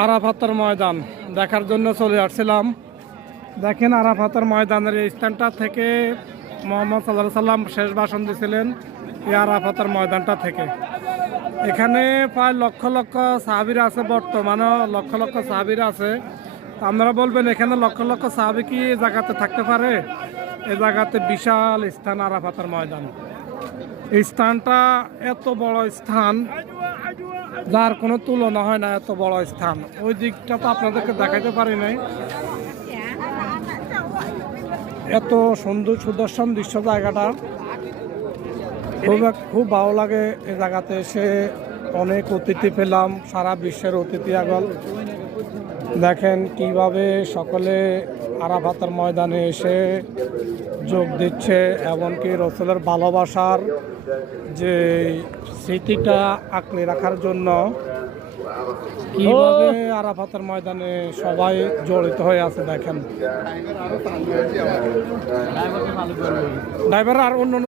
আরাফাতের ময়দান দেখার জন্য চলে আসছিলাম। দেখেন আরাফাতের ময়দানের এই স্থানটা থেকে মোহাম্মদ সাল্লাল্লাহু আলাইহি সাল্লাম শেষ ভাষণ দিয়েছিলেন এই আরাফাতের ময়দানটা থেকে। এখানে প্রায় লক্ষ লক্ষ সাহাবীরা আছে, বর্তমানে লক্ষ লক্ষ সাহাবীরা আছে। আপনারা বলবেন এখানে লক্ষ লক্ষ সাহাবী কি এই জায়গাতে থাকতে পারে? এই জায়গাতে বিশাল স্থান আরাফাতের ময়দান। এই স্থানটা এত বড় স্থান যার কোনো তুলনা হয় না, এত বড় স্থান। ওই দিকটা তো আপনাদেরকে দেখাইতে পারি নাই। এত সুন্দর সুদর্শন দৃশ্য জায়গাটা, খুব ভালো লাগে। এই জায়গাতে এসে অনেক অতিথি পেলাম, সারা বিশ্বের অতিথি আগল। দেখেন কিভাবে সকলে আরাফাতের ময়দানে এসে যোগ দিচ্ছে, এমনকি রসুলের ভালোবাসার যে স্মৃতিটা আঁকড়ে রাখার জন্য কিভাবে আরাফাতের ময়দানে সবাই জড়িত হয়ে আছে। দেখেন ড্রাইভার আর অন্য